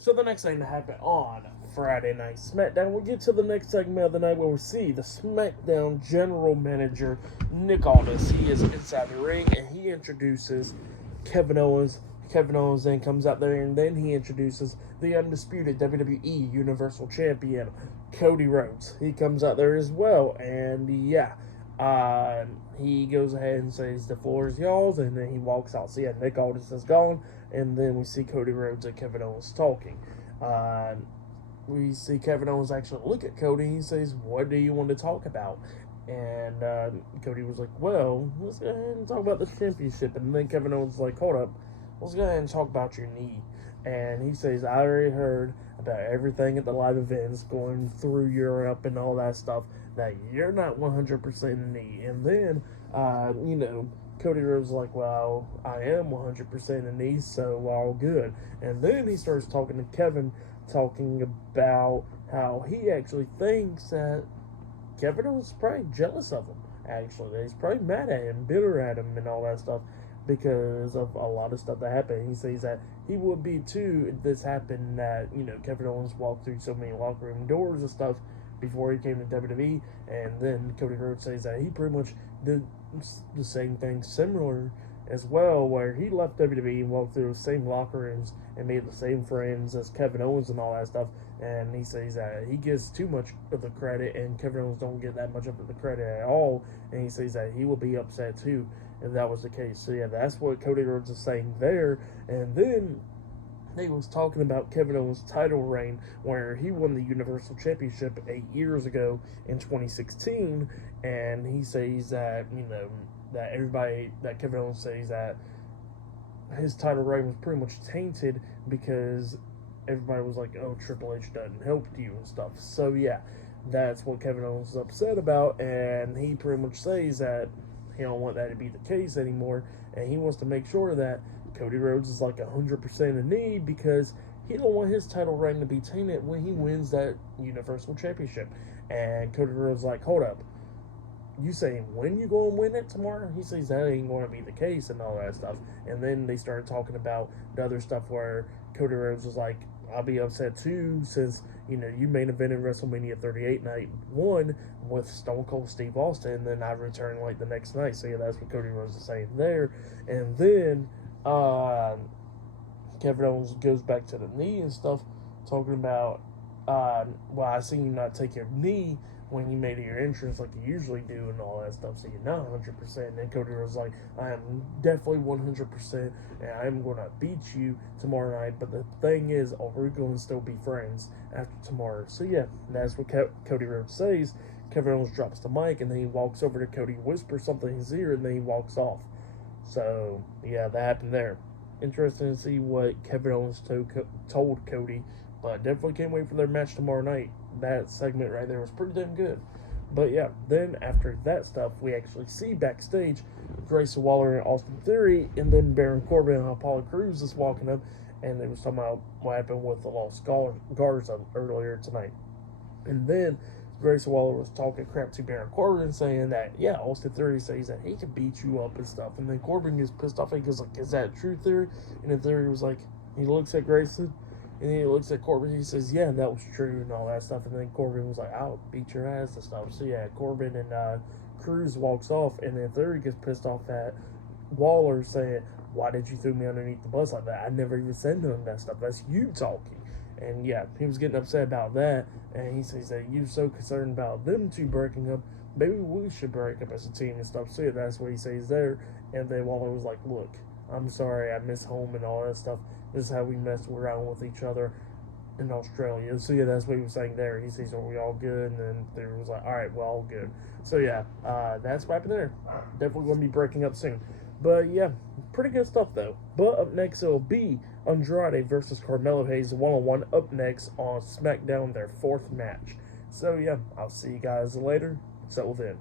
So the next thing to happen on Friday Night SmackDown, we get to the next segment of the night where we see the SmackDown General Manager, Nick Aldis. He is inside the ring and he introduces Kevin Owens. Kevin Owens then comes out there and then he introduces the Undisputed WWE Universal Champion, Cody Rhodes. He comes out there as well, and he goes ahead and says the floor is y'all's, and then he walks out. So yeah, Nick Aldis is gone, and then we see Cody Rhodes and Kevin Owens talking. We see Kevin Owens actually look at Cody. He says, "What do you want to talk about?" And Cody was like, "Well, let's go ahead and talk about the championship." And then Kevin Owens was like, "Hold up, let's go ahead and talk about your knee." And he says, "I already heard about everything at the live events going through Europe and all that stuff, that you're not 100% in the knee." And then, Cody Rhodes was like, "Well, I am 100% in the knee, so all good." And then he starts talking to Kevin, talking about how he actually thinks that Kevin was probably jealous of him, actually. He's probably mad at him, bitter at him, and all that stuff because of a lot of stuff that happened. He says that he would be too if this happened, that, Kevin Owens walked through so many locker room doors and stuff before he came to WWE. And then Cody Rhodes says that he pretty much did the same thing similar as well, where he left WWE and walked through the same locker rooms and made the same friends as Kevin Owens and all that stuff. And he says that he gets too much of the credit and Kevin Owens don't get that much of the credit at all. And he says that he will be upset too if that was the case. So yeah, that's what Cody Rhodes is saying there. And then he was talking about Kevin Owens' title reign, where he won the Universal Championship 8 years ago in 2016, and he says that, that Kevin Owens says that his title reign was pretty much tainted because everybody was like, "Oh, Triple H doesn't help you" and stuff. So yeah, that's what Kevin Owens is upset about, and he pretty much says that he don't want that to be the case anymore, and he wants to make sure that Cody Rhodes is like 100% in need, because he don't want his title reign to be tainted when he wins that Universal Championship. And Cody Rhodes is like, "Hold up, you saying when you going to win it tomorrow?" He says that ain't going to be the case and all that stuff. And then they started talking about the other stuff where Cody Rhodes was like, "I'll be upset too, since you main evented WrestleMania 38 night 1 with Stone Cold Steve Austin, and then I returned like the next night." So yeah, that's what Cody Rhodes is saying there. And then Kevin Owens goes back to the knee and stuff, talking about, "Well, I seen you not take your knee when you made your entrance like you usually do and all that stuff, so you're not 100%. And then Cody was like, "I am definitely 100%, and I'm going to beat you tomorrow night, but the thing is, we're going to still be friends after tomorrow." So yeah, that's what Cody Rhodes says. Kevin Owens drops the mic, and then he walks over to Cody, whispers something in his ear, and then he walks off. So yeah, that happened there. Interesting to see what Kevin Owens told Cody, but definitely can't wait for their match tomorrow night. That segment right there was pretty damn good. But yeah, then after that stuff, we actually see backstage Grayson Waller and Austin Theory, and then Baron Corbin and Apollo Crews is walking up, and they was talking about what happened with the Lost Garza earlier tonight. And then Grayson Waller was talking crap to Baron Corbin, saying that, yeah, Austin Theory says that he can beat you up and stuff. And then Corbin gets pissed off and goes like, "Is that true, Theory?" And then Theory was like, he looks at Grayson, and then he looks at Corbin, he says, "Yeah, that was true," and all that stuff. And then Corbin was like, "I'll beat your ass" and stuff. So yeah, Corbin and Cruz walks off, and then Theory gets pissed off at Waller, saying, "Why did you throw me underneath the bus like that? I never even said none of that stuff. That's you talking." And yeah, he was getting upset about that, and he says that you're so concerned about them two breaking up, maybe we should break up as a team and stuff. So yeah, that's what he says there. And then Waller was like, "Look, I'm sorry, I miss home and all that stuff. This is how we mess around with each other in Australia." So yeah, that's what he was saying there. He says, "Are we all good?" And then there was like, "All right, well, all good." So yeah, that's what happened there. Definitely going to be breaking up soon. But yeah, pretty good stuff though. But up next it'll be Andrade versus Carmelo Hayes 1-on-1 up next on SmackDown, their 4th match. So yeah, I'll see you guys later. So then.